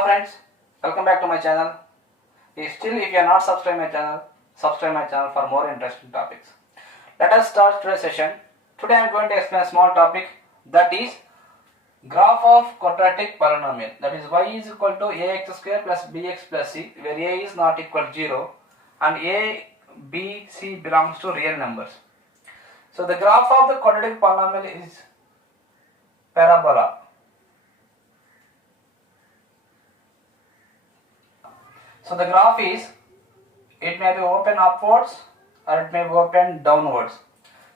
Hello friends, welcome back to my channel. Still, if you are not subscribe my channel for more interesting topics. Let us start today's session. Today I am going to explain a small topic, that is graph of quadratic polynomial. That is y is equal to ax square plus bx plus c, where a is not equal to 0 and a, b, c belongs to real numbers. So the graph of the quadratic polynomial is parabola. So the graph is, it may be open upwards or it may be open downwards.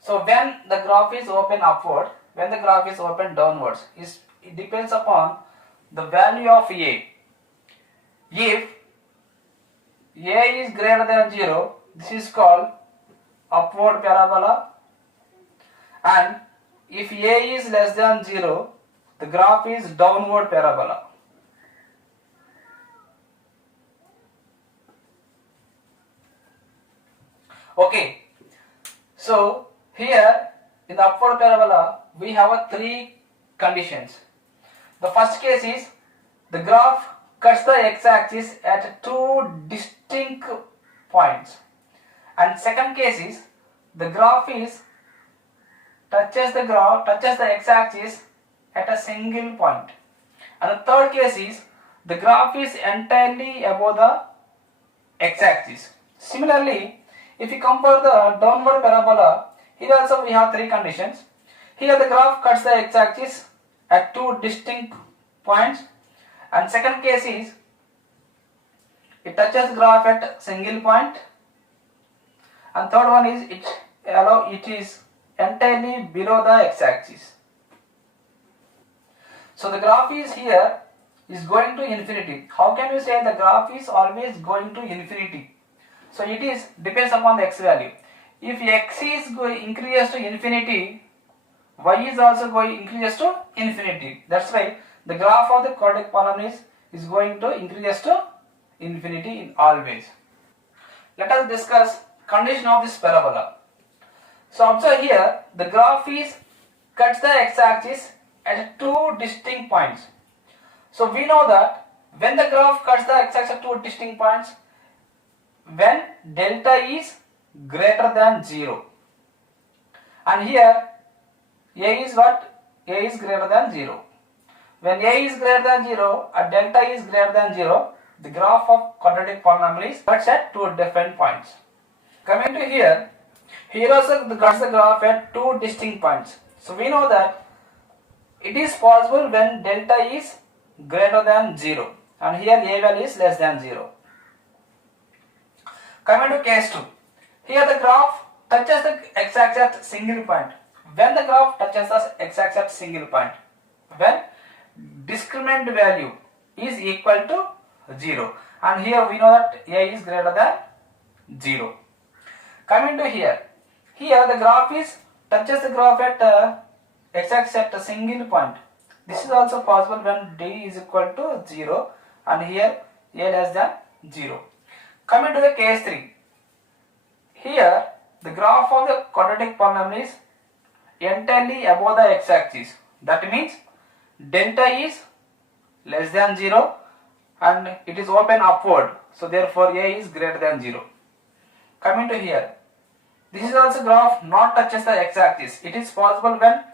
So when the graph is open upward, when the graph is open downwards, it depends upon the value of a. If a is greater than 0, this is called upward parabola, and if a is less than 0, the graph is downward parabola. Okay, so here in the upward parabola we have three conditions. The first case is the graph cuts the x-axis at two distinct points, and second case is the graph is touches the x-axis at a single point, and the third case is the graph is entirely above the x-axis. Similarly, if you compare the downward parabola, here also we have three conditions. Here the graph cuts the x-axis at two distinct points, and second case is it touches the graph at single point, and third one is it is entirely below the x-axis. So the graph is here is going to infinity. How can we say the graph is always going to infinity? So it is depends upon the x value. If x is increases to infinity, y is also going increases to infinity. That's why the graph of the quadratic polynomial is going to increase to infinity in always. Let us discuss condition of this parabola. So observe here, the graph is cuts the x-axis at two distinct points. So we know that when the graph cuts the x-axis at two distinct points, when delta is greater than 0, and here a is what? A is greater than 0. When a is greater than 0 and delta is greater than 0, the graph of quadratic polynomial is cuts at two different points. Coming to here also cuts the graph at two distinct points. So we know that it is possible when delta is greater than 0 and here a value is less than 0. Coming to case 2, here the graph touches the x-axis at single point. When the graph touches the x-axis at single point, when discriminant value is equal to 0, and here we know that a is greater than 0. Coming to here the graph is touches the graph at x-axis at a single point. This is also possible when d is equal to 0 and here a less than 0. Coming to the case 3, here the graph of the quadratic polynomial is entirely above the x-axis. That means delta is less than 0 and it is open upward. So therefore a is greater than 0. Coming to here, this is also graph not touches the x-axis. It is possible when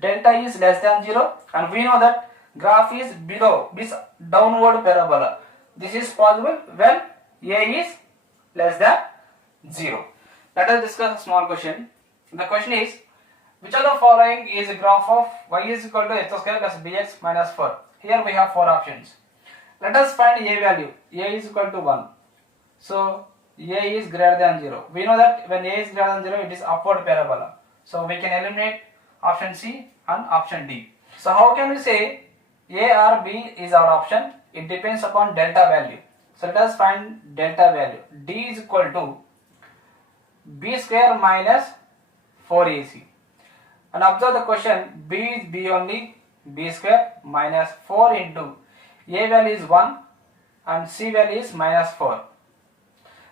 delta is less than 0 and we know that graph is below this downward parabola. This is possible when a is less than 0. Let us discuss a small question. The question is, which of the following is a graph of y is equal to x square plus bx minus 4? Here we have four options. Let us find a value. A is equal to 1. So a is greater than 0. We know that when a is greater than 0, it is upward parabola. So we can eliminate option C and option D. So how can we say A or B is our option? It depends upon delta value. So let us find delta value. D is equal to b square minus 4ac. And observe the question, b is b only, b square minus 4 into a value is 1 and c value is minus 4.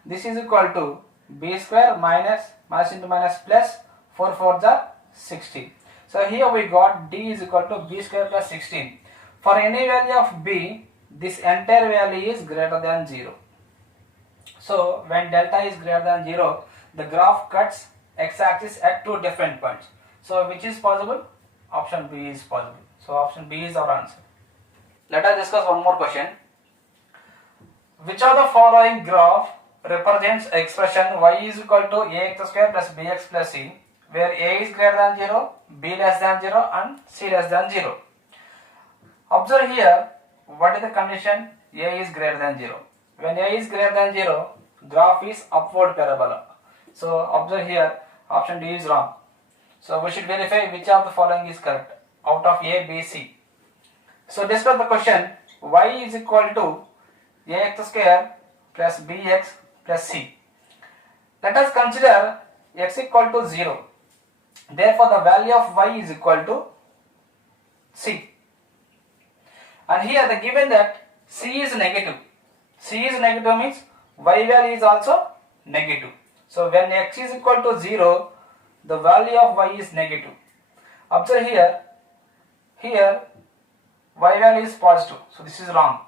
This is equal to b square minus into minus plus 4 4s are 16. So here we got d is equal to b square plus 16. For any value of b, this entire value is greater than 0. So when delta is greater than 0, the graph cuts x-axis at two different points. So which is possible? Option B is possible. So option B is our answer. Let us discuss one more question. Which of the following graph represents expression y is equal to ax square plus bx plus c, where a is greater than 0, b less than 0 and c less than 0? Observe here, what is the condition? A is greater than 0. When a is greater than 0, graph is upward parabola. So observe here, option D is wrong. So we should verify which of the following is correct out of A, B, C. So discuss the question, y is equal to ax square plus bx plus c. Let us consider x equal to 0. Therefore the value of y is equal to c. And here the given that c is negative. C is negative means y value is also negative. So when x is equal to 0, the value of y is negative. Observe here y value is positive, so this is wrong.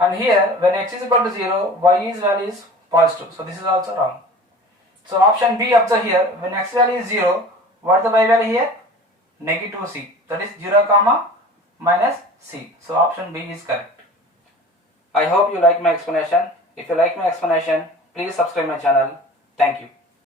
And here when x is equal to 0, y value is positive, so this is also wrong. So option B, observe here, when x value is 0, what is the y value here? Negative c, that is 0 comma minus c. So option B is correct. I hope you like my explanation. If you like my explanation, please subscribe my channel. Thank you.